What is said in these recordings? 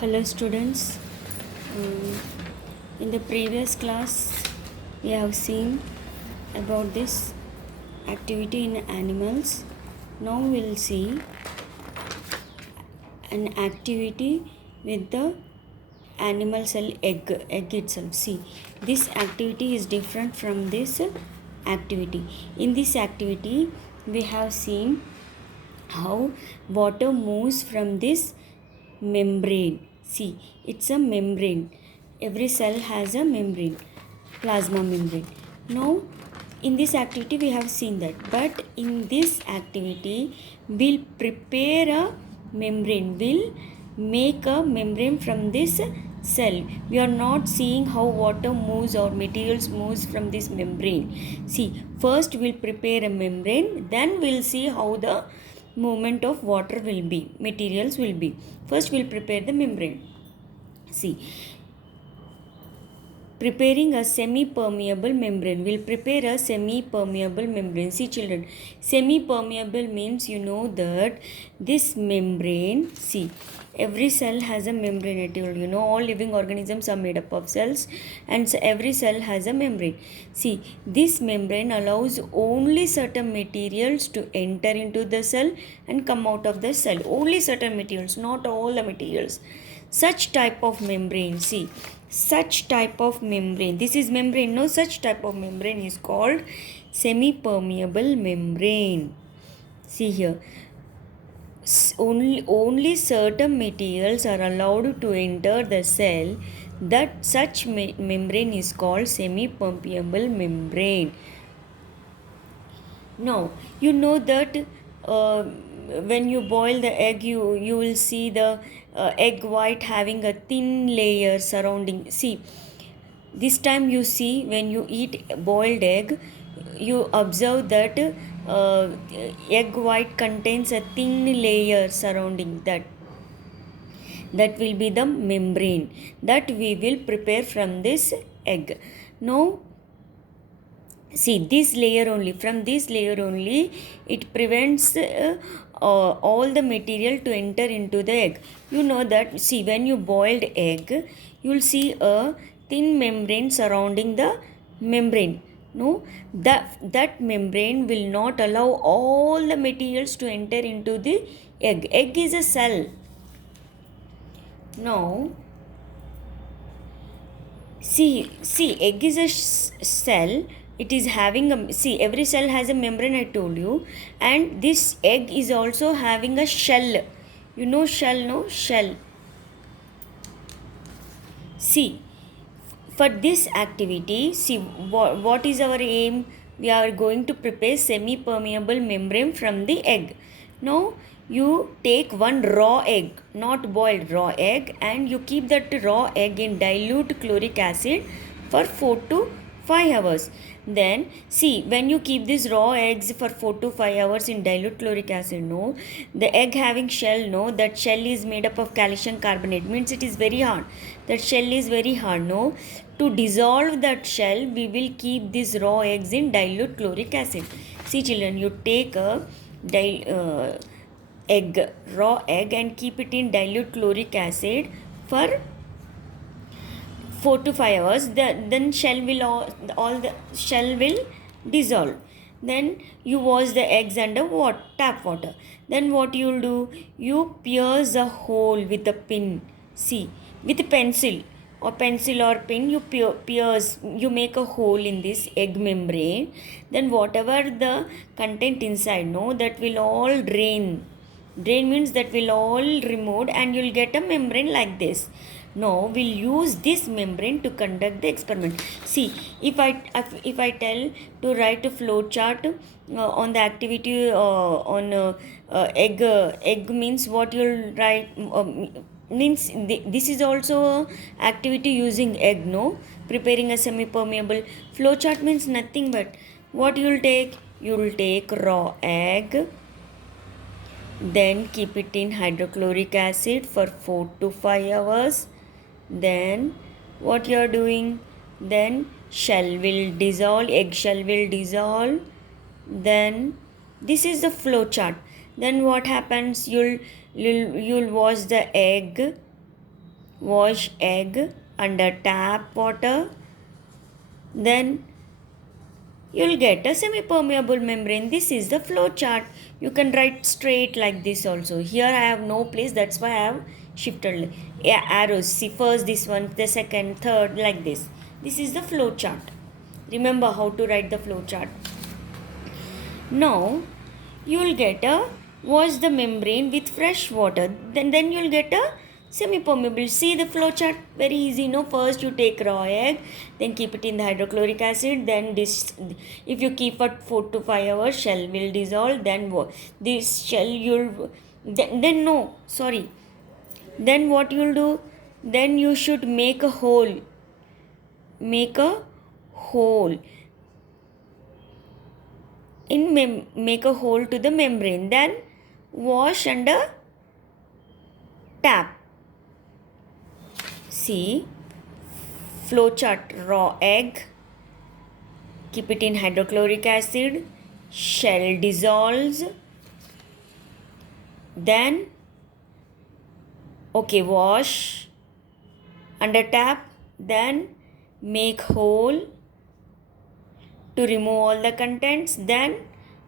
Hello students. Um, in the previous class we have seen about this activity in animals. Now we'll see an activity with the animal cell egg itself. See, this activity is different from this activity. In this activity we have seen how water moves from this membrane. See, it's a membrane. Every cell has a membrane, plasma membrane. Now, in this activity, we have seen that. But in this activity, we'll prepare a membrane. We'll make a membrane from this cell. We are not seeing how water moves or materials moves from this membrane. See, first we'll prepare a membrane, then we'll see how the movement of water will be, materials will be. First we'll prepare the membrane. See, preparing a semi-permeable membrane. We'll prepare a semi-permeable membrane. See children, semi-permeable means you know that this membrane, see, every cell has a membrane. I told you know all living organisms are made up of cells, and so every cell has a membrane. See, this membrane allows only certain materials to enter into the cell and come out of the cell. Only certain materials, not all the materials. Such type of membrane, see, such type of membrane, this is membrane, no, such type of membrane is called semi-permeable membrane. See here, only certain materials are allowed to enter the cell. That such membrane is called semi-permeable membrane. Now you know that when you boil the egg, you will see the egg white having a thin layer surrounding. See, this time you see when you eat boiled egg, you observe that egg white contains a thin layer surrounding that. That will be the membrane that we will prepare from this egg. Now see, this layer only, from this layer only it prevents all the material to enter into the egg. You know that, see, when you boiled egg, you will see a thin membrane surrounding the membrane. No, that membrane will not allow all the materials to enter into the egg. Egg is a cell. Now see, egg is a cell. It is having a, see, every cell has a membrane, I told you, and this egg is also having a shell. You know shell, no? Shell. See, for this activity, see, what is our aim? We are going to prepare semi-permeable membrane from the egg. Now you take one raw egg, not boiled, raw egg, and you keep that raw egg in dilute chloric acid for 4 to 5 hours. Then see, when you keep these raw eggs for 4 to 5 hours in dilute chloric acid, no, the egg having shell, no, that shell is made up of calcium carbonate, means it is very hard. That shell is very hard, no. To dissolve that shell, we will keep these raw eggs in dilute chloric acid. See children, you take a egg, raw egg, and keep it in dilute chloric acid for 4 to 5 hours. Then shell will all the shell will dissolve. Then you wash the eggs under tap water. Then what you will do, you pierce a hole with a pin. See, with a pencil or pin, you pierce, you make a hole in this egg membrane. Then whatever the content inside, no, that will all drain. Drain means that will all removed, and you'll get a membrane like this. Now we'll use this membrane to conduct the experiment. See, if I tell to write a flow chart on the activity on egg means what you'll write. Means this is also activity using egg, no, preparing a semi-permeable. Flow chart means nothing but what you'll take raw egg, then keep it in hydrochloric acid for 4 to 5 hours. Then what you are doing, then shell will dissolve, egg shell will dissolve. Then this is the flow chart. Then what happens, you'll wash the egg wash egg under tap water, then you'll get a semi-permeable membrane. This is the flow chart. You can write straight like this also. Here I have no place, that's why I have shifted arrows. See, first this one, the second, third, like this. This is the flow chart. Remember how to write the flow chart. Now you'll get a wash the membrane with fresh water. Then you'll get a semi-permeable. See the flow chart, very easy. No, first you take raw egg, then keep it in the hydrochloric acid. Then this, if you keep it 4 to 5 hours, shell will dissolve. Then this shell you'll then no sorry. Then what you'll do? Then you should make a hole. Make a hole. Make a hole to the membrane. Then wash under tap. See, flow chart: raw egg, keep it in hydrochloric acid, shell dissolves, then wash under tap, then make hole to remove all the contents, then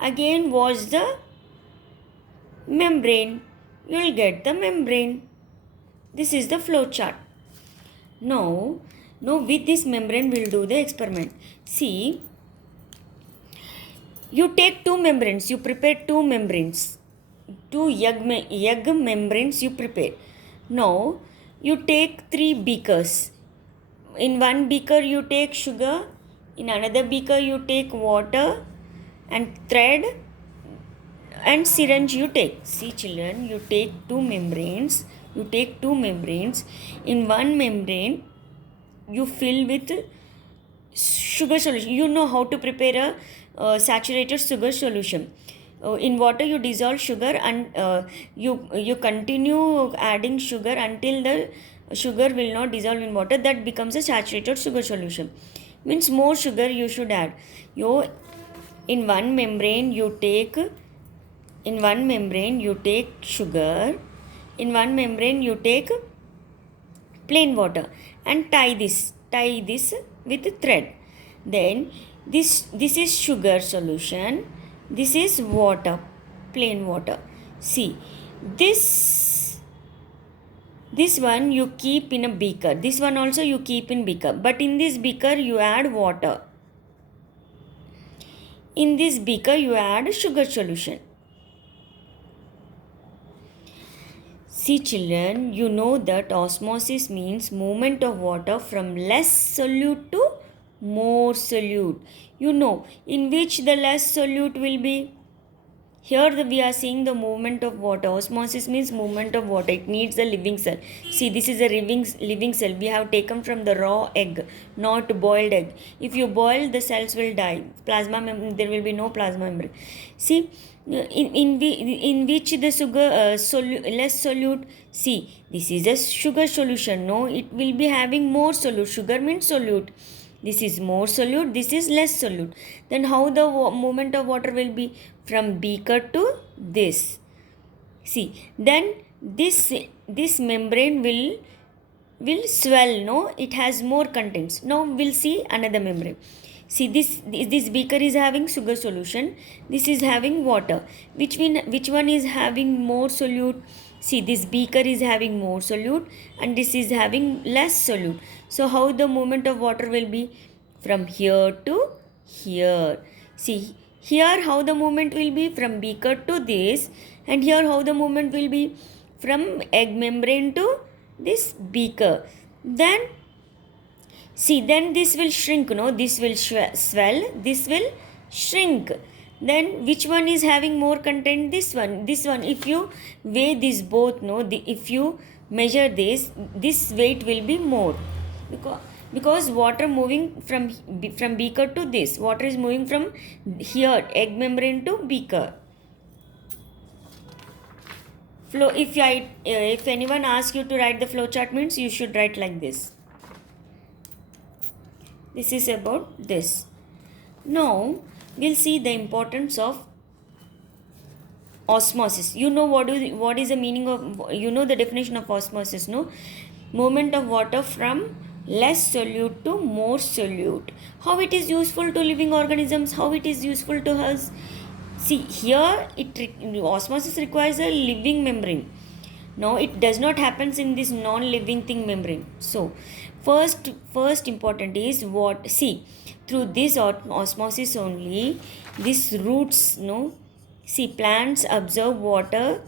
again wash the membrane. You will get the membrane. This is the flow chart. Now with this membrane we will do the experiment. See, you take two membranes, you prepare two membranes, two egg membranes you prepare. Now you take 3 beakers. In one beaker you take sugar, in another beaker you take water and thread, and syringe you take. See children, you take two membranes. In one membrane you fill with sugar solution. You know how to prepare a saturated sugar solution. In water you dissolve sugar, and you continue adding sugar until the sugar will not dissolve in water. That becomes a saturated sugar solution. Means more sugar you should add. In one membrane you take sugar, in one membrane you take plain water, and tie this with thread. Then this is sugar solution, this is water, plain water. See, this one you keep in a beaker, this one also you keep in beaker, but in this beaker you add water, in this beaker you add sugar solution. See children, you know that osmosis means movement of water from less solute to more solute. You know in which the less solute will be. Here we are seeing the movement of water. Osmosis means movement of water. It needs a living cell. See, this is a living cell. We have taken from the raw egg, not boiled egg. If you boil, the cells will die. There will be no plasma membrane. See, in which the sugar less solute. See, this is a sugar solution. No, it will be having more solute. Sugar means solute. This is more solute, this is less solute. Then how the movement of water will be? From beaker to this. See, then this membrane will swell. No, it has more contents. Now we'll see another membrane. See, this beaker is having sugar solution, this is having water. Which one is having more solute? See, this beaker is having more solute and this is having less solute. So how the movement of water will be? From here to here. See, here how the movement will be? From beaker to this. And here how the movement will be? From egg membrane to this beaker. Then see, then this will shrink. No, this will swell, this will shrink. Then which one is having more content? This one. If you weigh this both, no, if you measure this weight will be more, because water moving from beaker to this, water is moving from here egg membrane to beaker. Flow. If anyone asks you to write the flow chart, means you should write like this. This is about this. Now we'll see the importance of osmosis. You know what is the meaning of, you know the definition of osmosis, no? Movement of water from less solute to more solute. How it is useful to living organisms, how it is useful to us. See here, osmosis requires a living membrane. Now it does not happens in this non-living thing membrane. So first important is what, see, through this osmosis only, these roots, no, see, plants absorb water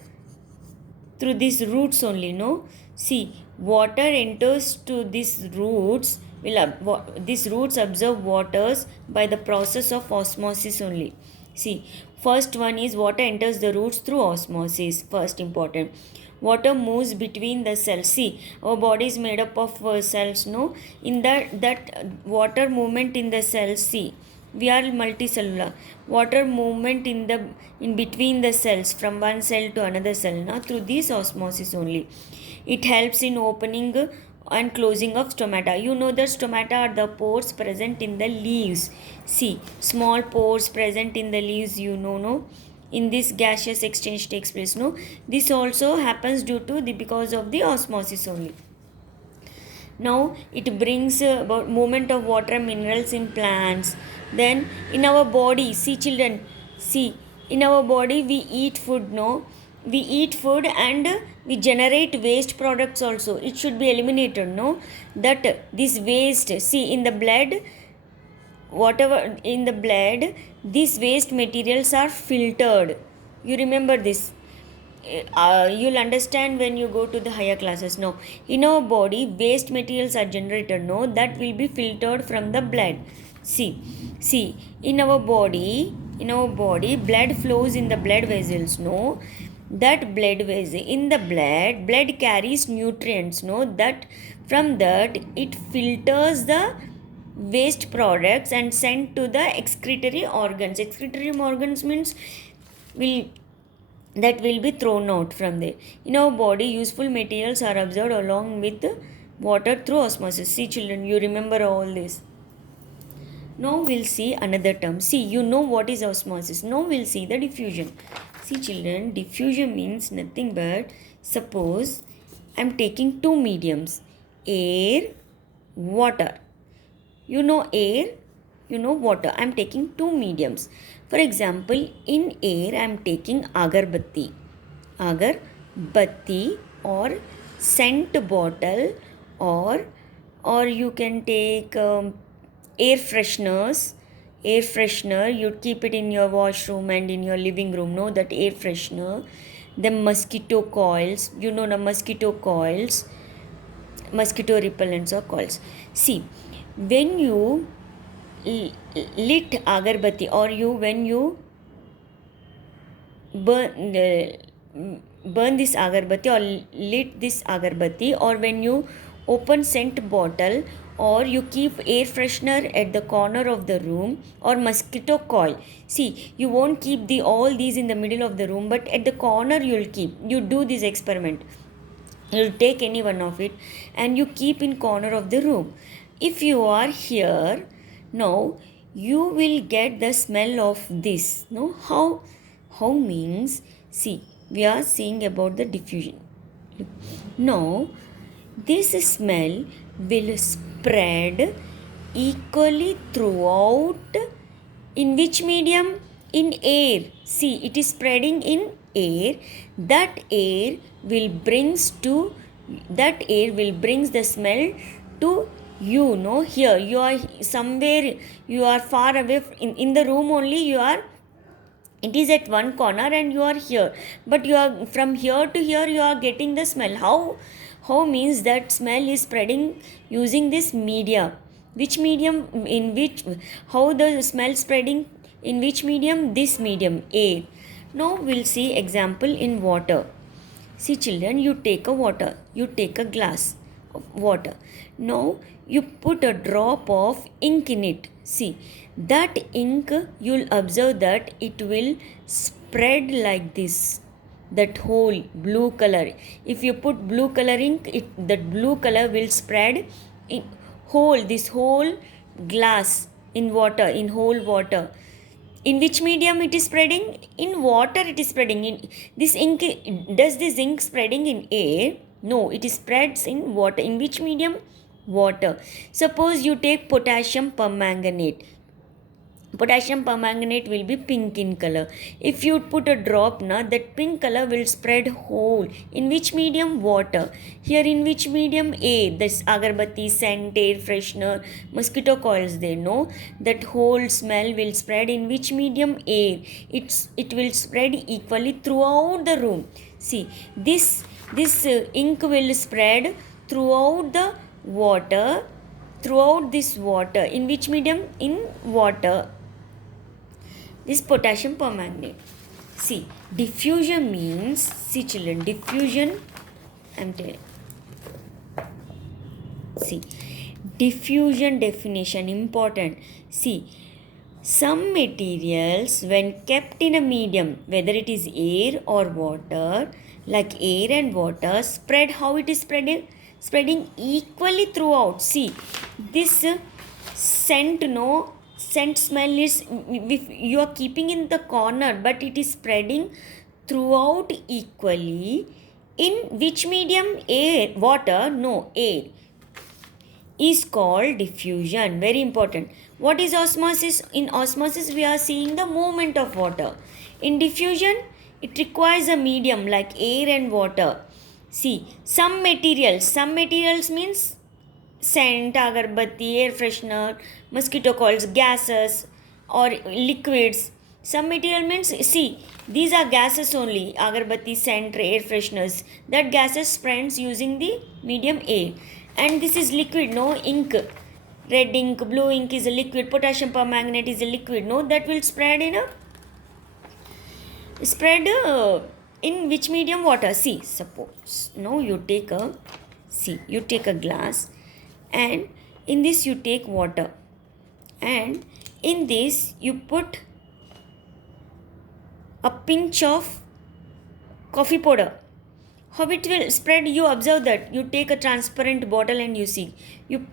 through these roots only, no. See, water enters to these roots, these roots absorb waters by the process of osmosis only. See, first one is water enters the roots through osmosis. First important, water moves between the cells. See, our body is made up of cells, no. In that water movement in the cells, see, we are multicellular. Water movement in between the cells from one cell to another cell, now through this osmosis only. It helps in opening and closing of stomata. You know that stomata are the pores present in the leaves. See, small pores present in the leaves, you know, no. In this gaseous exchange takes place, no. This also happens due to the because of the osmosis only. Now it brings about movement of water and minerals in plants. Then in our body, see children, see, in our body we eat food, no. We eat food and we generate waste products also. It should be eliminated, no. That this waste, see, in the blood, whatever in the blood, these waste materials are filtered. You remember this. You'll understand when you go to the higher classes. Now in our body, waste materials are generated, no, that will be filtered from the blood. See, in our body, blood flows in the blood vessels, no. That blood vessel, in the blood carries nutrients, no. That from that it filters the waste products and sent to the excretory organs. Excretory organs means that will be thrown out from there. In our body, useful materials are absorbed along with water through osmosis. See children, you remember all this. Now we'll see another term. See, you know what is osmosis. Now we'll see the diffusion. See children, diffusion means nothing but, suppose I'm taking two mediums, air, water. You know air, you know water. I'm taking two mediums. For example, in air I am taking agarbatti or scent bottle, or you can take air freshener. You keep it in your washroom and in your living room, no, that air freshener. Then mosquito coils, you know the mosquito coils, mosquito repellents or coils. See, when you lit agarbatti, or when you burn this agarbatti or lit this agarbatti, or when you open scent bottle, or you keep air freshener at the corner of the room, or mosquito coil. See, you won't keep all these in the middle of the room, but at the corner you'll keep. You do this experiment. You'll take any one of it and you keep in corner of the room. If you are here, now you will get the smell of this, no. How means, see, we are seeing about the diffusion. Now this smell will spread equally throughout, in which medium? In air. See, it is spreading in air. That air will brings the smell to you, know. Here you are somewhere, you are far away in the room only, it is at one corner and you are here, but you are from here to here, you are getting the smell. How means that smell is spreading using this media. Which medium? How the smell spreading? In which medium? This medium, air. Now we'll see example in water. See children, you take a glass of water. Now you put a drop of ink in it. See, that ink, you'll observe that it will spread like this, that whole blue color. If you put blue color ink, that blue color will spread in this whole glass, in whole water. In which medium it is spreading? In water it is spreading. In this ink, does this ink spreading in air? No, it is spreads in water. In which medium? Water. Suppose you take potassium permanganate. Potassium permanganate will be pink in color. If you put a drop now, that pink color will spread whole. In which medium? Water. Here in which medium? Air. This agarbatti, scent, air freshener, mosquito coils, they know that whole smell will spread in which medium? Air. It will spread equally throughout the room. See, this ink will spread throughout the water, throughout this water. In which medium? In water. This potassium permanganate. See, diffusion means, see children, diffusion, I'm telling. See, diffusion definition important. See, some materials when kept in a medium, whether it is air or water, like air and water, spread. How it is spreading? Spreading equally throughout. See, this scent, no, scent smell is, if you are keeping in the corner, but it is spreading throughout equally. In which medium? Air. Water? No, air. Is called diffusion. Very important. What is osmosis? In osmosis we are seeing the movement of water. In diffusion it requires a medium like air and water. See, some materials means scent, agarbatti, air freshener, mosquito coils, gases or liquids. Some material means, see, these are gases only, agarbatti, scent, air fresheners. That gases spreads using the medium air. And this is liquid, no, ink. Red ink, blue ink is a liquid, potassium permanganate is a liquid, no, that will spread in in which medium? Water. See, suppose, no, you take a glass, and in this you take water, and in this you put a pinch of coffee powder. How it will spread? You observe that. You take a transparent bottle and you see. You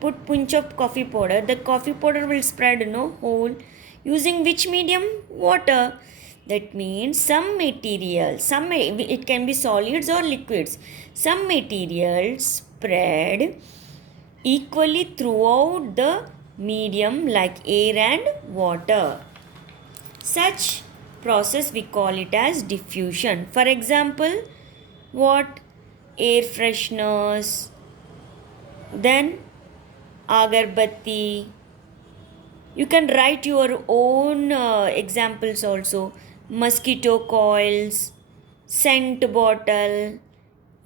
put pinch of coffee powder. The coffee powder will spread, no, whole. Using which medium? Water. That means some materials, it can be solids or liquids. Some materials spread equally throughout the medium like air and water. Such process we call it as diffusion. For example, what? Air fresheners, then agarbatti. You can write your own examples also. Mosquito coils, scent bottle,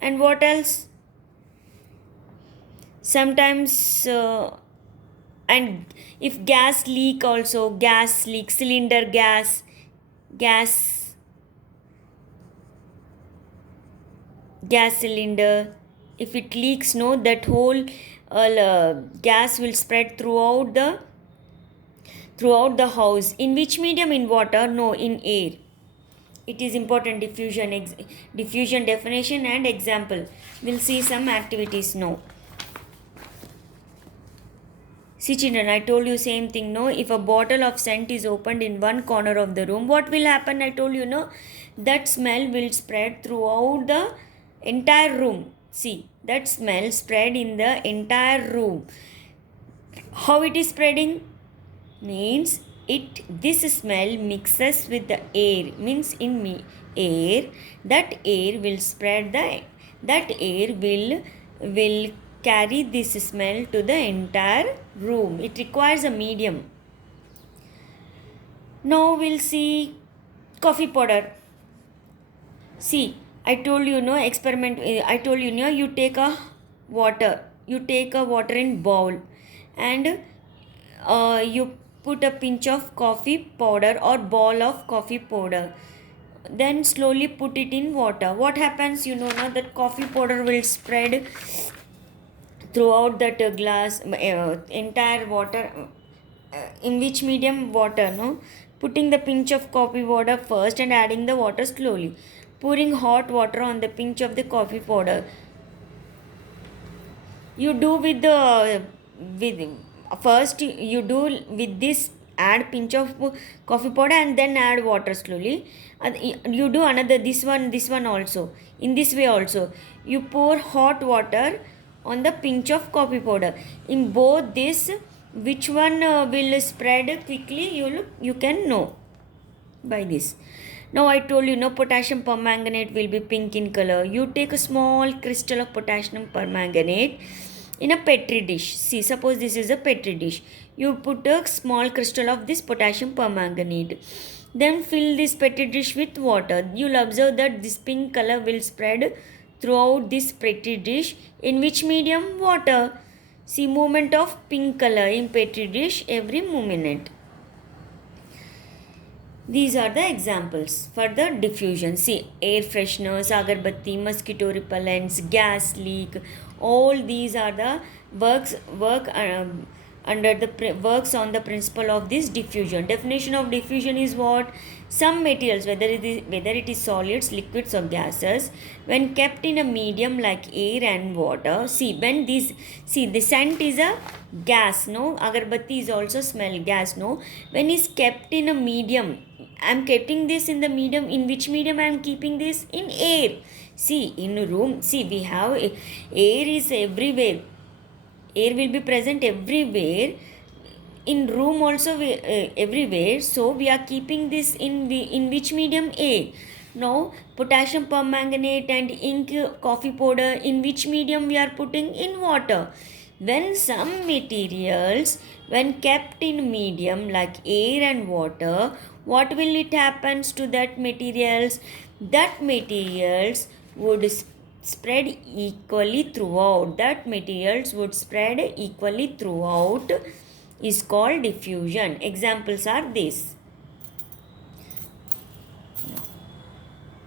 and what else? Sometimes and if gas leak also, cylinder gas cylinder, if it leaks, no, that whole gas will spread throughout the house. In which medium? In water? No, in air. It is important. Diffusion definition and example. We'll see some activities now. See children, I told you same thing, no? If a bottle of scent is opened in one corner of the room, what will happen? I told you, no? That smell will spread throughout the entire room. See, that smell spread in the entire room. How it is spreading? Means this smell mixes with the air. Means in air, that air will spread that air will carry this smell to the entire room. It requires a medium. Now we'll see coffee powder. See, I told you, no, experiment. I told you, no, you take a water in bowl, and you put a pinch of coffee powder or ball of coffee powder. Then slowly put it in water. What happens? You know, now that coffee powder will spread throughout that glass, entire water. In which medium? Water, no? Putting the pinch of coffee powder first and adding the water slowly. Pouring hot water on the pinch of the coffee powder. You do first you do with this add pinch of coffee powder and then add water slowly. You do another, this one also. In this way also, you pour hot water on the pinch of coffee powder. In both this, which one will spread quickly, you can know by this. Now I told you, no, potassium permanganate will be pink in color. You take a small crystal of potassium permanganate in a petri dish. See, suppose this is a petri dish. You put a small crystal of this potassium permanganate. Then fill this petri dish with water. You'll observe that this pink color will spread throughout this petri dish. In which medium? Water. See, movement of pink color in petri dish every minute. These are the examples for the diffusion. See, air fresheners, agarbatti, mosquito repellents, gas leak. All these are the works on the principle of this diffusion. Definition of diffusion is what? Some materials, whether it is solids, liquids, or gases, when kept in a medium like air and water. The scent is a gas. No, agarbatti is also smell gas. No, when is kept in a medium. I am keeping this in the medium. In which medium I am keeping this? In air. See, in a room, see, we have air is everywhere. Air will be present everywhere. In room also, everywhere. So we are keeping this in which medium? Air. Now potassium permanganate and ink, coffee powder, in which medium we are putting? In water. When some materials, when kept in medium like air and water, what will it happens to that materials? That materials would spread equally throughout. That materials would spread equally throughout is called diffusion. Examples are this.